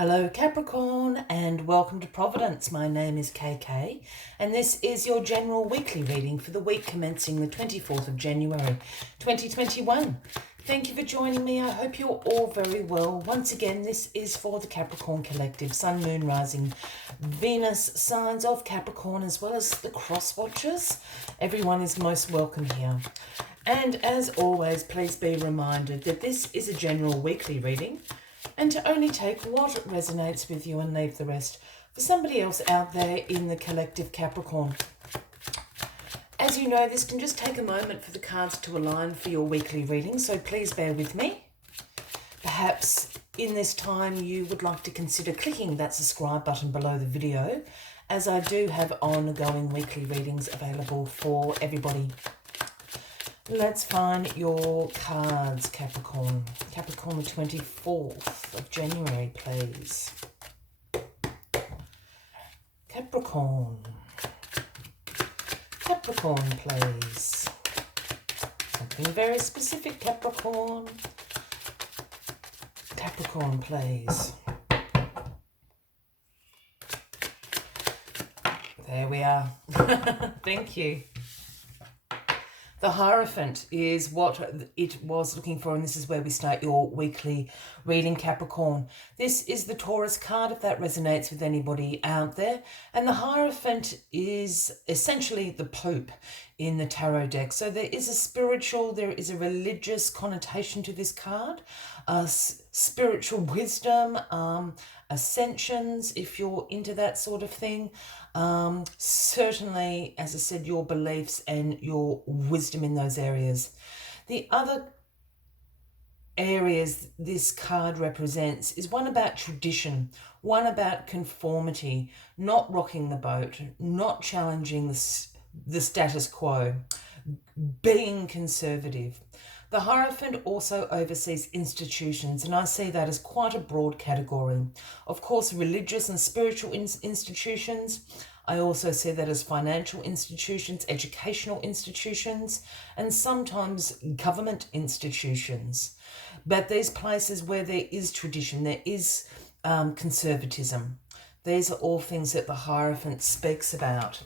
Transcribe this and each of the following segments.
Hello Capricorn and welcome to Providence. My name is KK and this is your general weekly reading for the week commencing the 24th of January 2021. Thank you for joining me. I hope you're all very well. Once again, this is for the Capricorn Collective, Sun, Moon, Rising, Venus signs of Capricorn, as well as the cross watchers. Everyone is most welcome here. And as always, please be reminded that this is a general weekly reading and to only take what resonates with you and leave the rest for somebody else out there in the collective Capricorn. As you know, this can just take a moment for the cards to align for your weekly reading, so please bear with me. Perhaps in this time you would like to consider clicking that subscribe button below the video, as I do have ongoing weekly readings available for everybody. Let's find your cards, Capricorn. Capricorn, the 24th of January, please. Capricorn. Capricorn, please. Something very specific, Capricorn. Capricorn, please. There we are. Thank you. The Hierophant is what it was looking for, and this is where we start your weekly reading, Capricorn. This is the Taurus card, if that resonates with anybody out there. And the Hierophant is essentially the Pope in the tarot deck. So there is a spiritual, there is a religious connotation to this card. Spiritual wisdom, ascensions, if you're into that sort of thing. Certainly, as I said, your beliefs and your wisdom in those areas. The other areas this card represents is one about tradition, one about conformity, not rocking the boat, not challenging the status quo, being conservative. The Hierophant also oversees institutions, and I see that as quite a broad category. Of course, religious and spiritual institutions. I also see that as financial institutions, educational institutions, and sometimes government institutions. But these places where there is tradition, there is conservatism. These are all things that the Hierophant speaks about.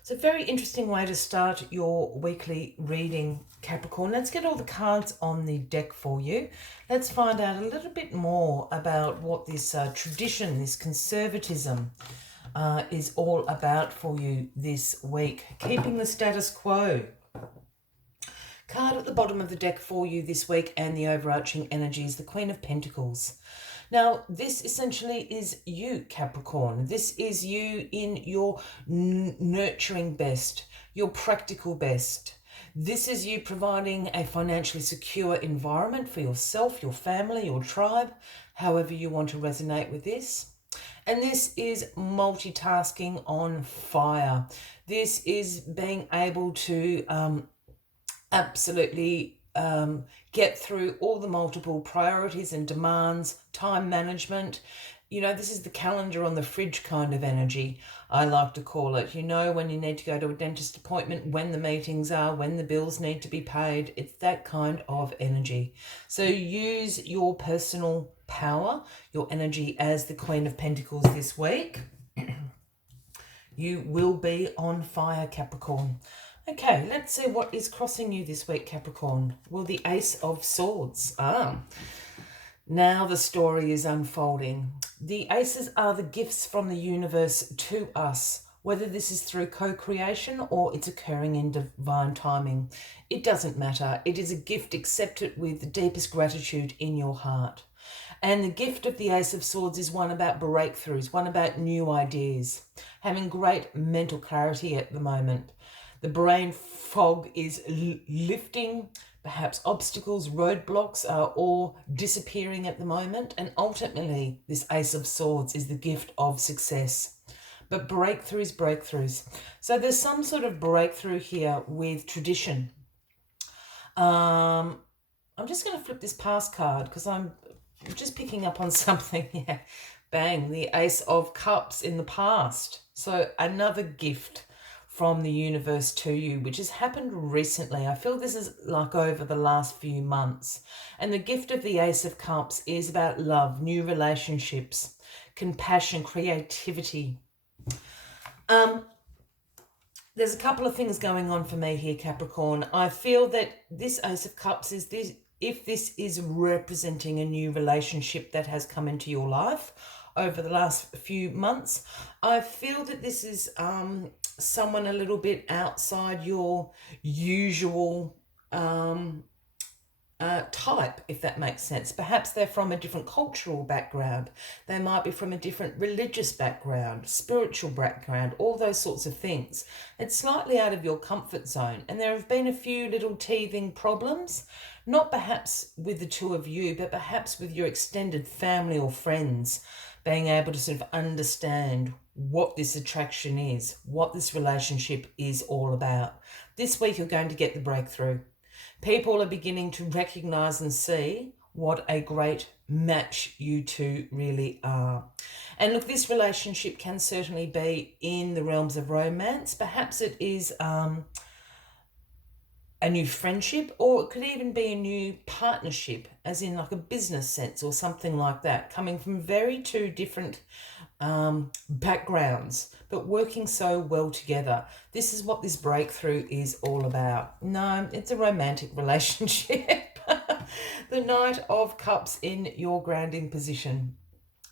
It's a very interesting way to start your weekly reading, Capricorn. Let's get all the cards on the deck for you. Let's find out a little bit more about what this tradition, this conservatism is all about for you this week. Keeping the status quo. Card at the bottom of the deck for you this week, and the overarching energy is the Queen of Pentacles. Now, this essentially is you, Capricorn. This is you in your nurturing best, your practical best. This is you providing a financially secure environment for yourself, your family, your tribe, however you want to resonate with this. And this is multitasking on fire. This is being able to absolutely get through all the multiple priorities and demands, time management. You know, this is the calendar on the fridge kind of energy, I like to call it. You know, when you need to go to a dentist appointment, when the meetings are, when the bills need to be paid. It's that kind of energy. So use your personal power, your energy as the Queen of Pentacles this week. You will be on fire, Capricorn. Okay, let's see what is crossing you this week, Capricorn. Well, the Ace of Swords. Now the story is unfolding. The aces are the gifts from the universe to us, whether this is through co-creation or it's occurring in divine timing. It doesn't matter. It is a gift. Accept it with the deepest gratitude in your heart. And the gift of the Ace of Swords is one about breakthroughs, one about new ideas, having great mental clarity at the moment. The brain fog is lifting, perhaps obstacles, roadblocks are all disappearing at the moment. And ultimately, this Ace of Swords is the gift of success. But breakthroughs. So there's some sort of breakthrough here with tradition. I'm just going to flip this past card because I'm just picking up on something. Yeah, bang, the Ace of Cups in the past. So another gift from the universe to you, which has happened recently. I feel this is like over the last few months. And the gift of the Ace of Cups is about love, new relationships, compassion, creativity. There's a couple of things going on for me here, Capricorn. I feel that this Ace of Cups is this, if this is representing a new relationship that has come into your life over the last few months, I feel that this is someone a little bit outside your usual type, if that makes sense. Perhaps they're from a different cultural background. They might be from a different religious background, spiritual background, all those sorts of things. It's slightly out of your comfort zone. And there have been a few little teething problems, not perhaps with the two of you, but perhaps with your extended family or friends, being able to sort of understand what this attraction is, what this relationship is all about. This week you're going to get the breakthrough. People are beginning to recognize and see what a great match you two really are. And look, this relationship can certainly be in the realms of romance. Perhaps it is a new friendship, or it could even be a new partnership, as in like a business sense or something like that, coming from very two different backgrounds, but working so well together. This is what this breakthrough is all about. No, it's a romantic relationship. The Knight of Cups in your grounding position.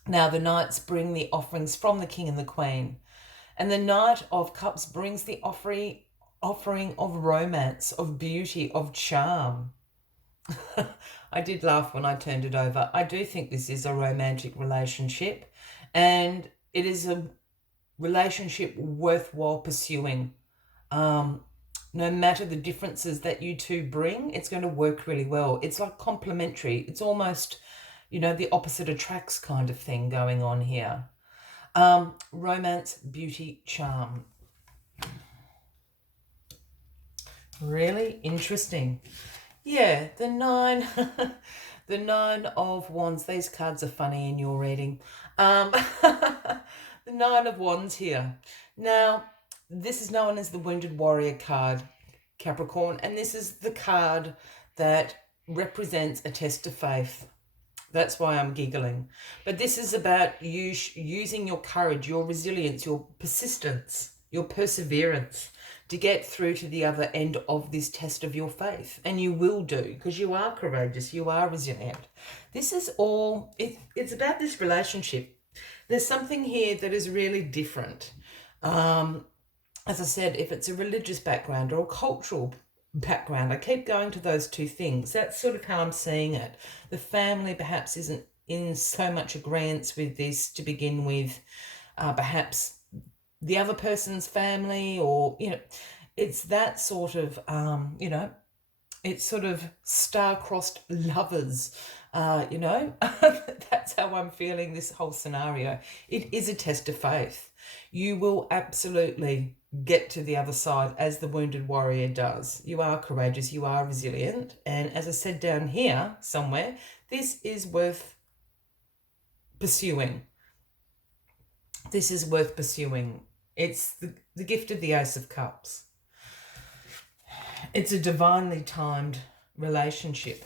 Now, the Knights bring the offerings from the King and the Queen, and the Knight of Cups brings the offering of romance, of beauty, of charm. I did laugh when I turned it over. I do think this is a romantic relationship, and it is a relationship worthwhile pursuing. No matter the differences that you two bring, it's going to work really well. It's like complementary. It's almost, the opposite attracts kind of thing going on here. Romance, beauty, charm. Really interesting. Yeah, the nine, the Nine of Wands. These cards are funny in your reading. The Nine of Wands here. Now, this is known as the Wounded Warrior card, Capricorn, and this is the card that represents a test of faith. That's why I'm giggling. But this is about you using your courage, your resilience, your persistence, your perseverance to get through to the other end of this test of your faith. And you will do, because you are courageous, you are resilient. This is all, it's about this relationship. There's something here that is really different. As I said, if it's a religious background or a cultural background, I keep going to those two things. That's sort of how I'm seeing it. The family perhaps isn't in so much agreement with this to begin with. Perhaps the other person's family, or, it's that sort of, it's sort of star-crossed lovers, That's how I'm feeling this whole scenario. It is a test of faith. You will absolutely get to the other side, as the Wounded Warrior does. You are courageous, you are resilient, and as I said down here somewhere, this is worth pursuing. This is worth pursuing. It's the gift of the Ace of Cups. It's a divinely timed relationship.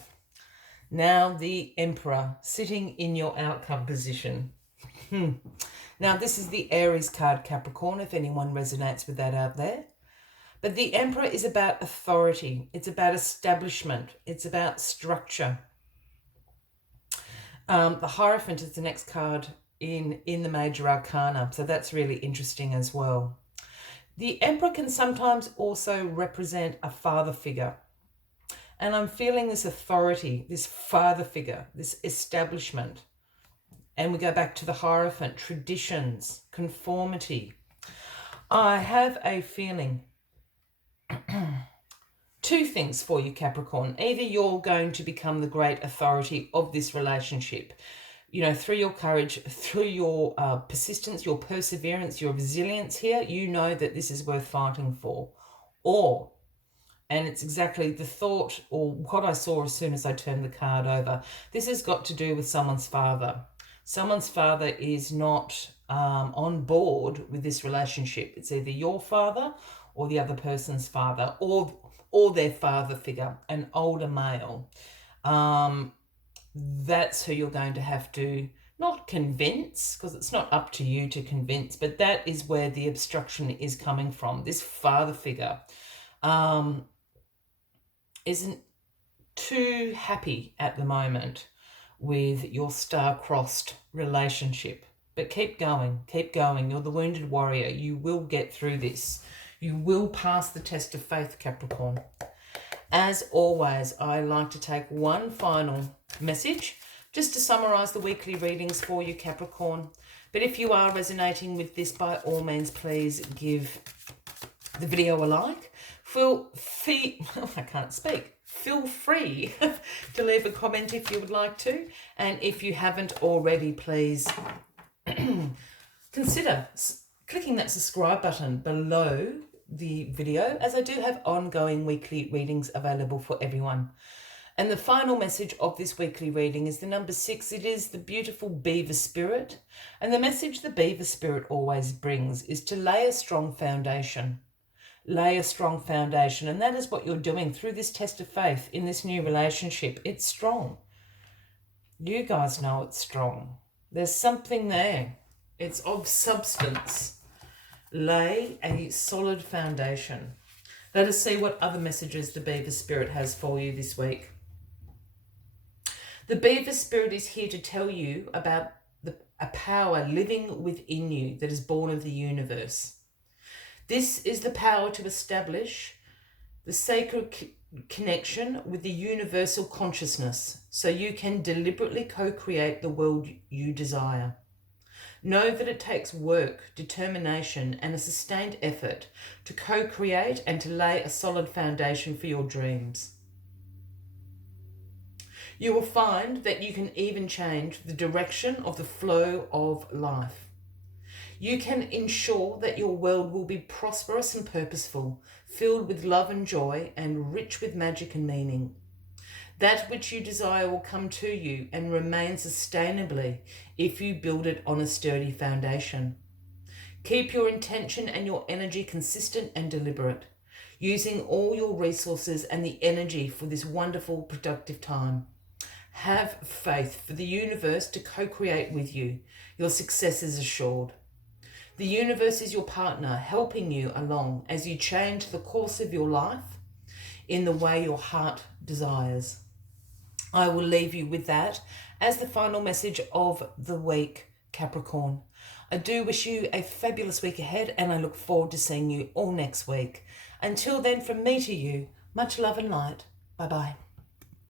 Now the Emperor sitting in your outcome position. Now this is the Aries card, Capricorn, if anyone resonates with that out there. But the Emperor is about authority. It's about establishment. It's about structure. The Hierophant is the next card in the Major Arcana, so that's really interesting as well. The Emperor can sometimes also represent a father figure. And I'm feeling this authority, this father figure, this establishment. And we go back to the Hierophant, traditions, conformity. I have a feeling, two things for you, Capricorn. Either you're going to become the great authority of this relationship, through your courage, through your persistence, your perseverance, your resilience here, you know that this is worth fighting for. Or, and it's exactly the thought or what I saw as soon as I turned the card over, this has got to do with someone's father. Someone's father is not on board with this relationship. It's either your father or the other person's father, or their father figure, an older male. That's who you're going to have to not convince, because it's not up to you to convince, but that is where the obstruction is coming from. This father figure isn't too happy at the moment with your star-crossed relationship. But keep going, keep going. You're the wounded warrior. You will get through this. You will pass the test of faith, Capricorn. As always, I like to take one final message just to summarize the weekly readings for you, Capricorn. But if you are resonating with this, by all means, please give the video a like. Feel free to leave a comment if you would like to. And if you haven't already, please consider clicking that subscribe button below the video, as I do have ongoing weekly readings available for everyone. And the final message of this weekly reading is the number 6. It is the beautiful beaver spirit. And the message the beaver spirit always brings is to lay a strong foundation. Lay a strong foundation. And that is what you're doing through this test of faith in this new relationship. It's strong. You guys know it's strong. There's something there. It's of substance. Lay a solid foundation. Let us see what other messages the beaver spirit has for you this week. The beaver spirit is here to tell you about a power living within you that is born of the universe. This is the power to establish the sacred connection with the universal consciousness so you can deliberately co-create the world you desire. Know that it takes work, determination, and a sustained effort to co-create and to lay a solid foundation for your dreams. You will find that you can even change the direction of the flow of life. You can ensure that your world will be prosperous and purposeful, filled with love and joy, and rich with magic and meaning. That which you desire will come to you and remain sustainably if you build it on a sturdy foundation. Keep your intention and your energy consistent and deliberate, using all your resources and the energy for this wonderful, productive time. Have faith for the universe to co-create with you. Your success is assured. The universe is your partner, helping you along as you change the course of your life in the way your heart desires. I will leave you with that as the final message of the week, Capricorn. I do wish you a fabulous week ahead, and I look forward to seeing you all next week. Until then, from me to you, much love and light. Bye-bye.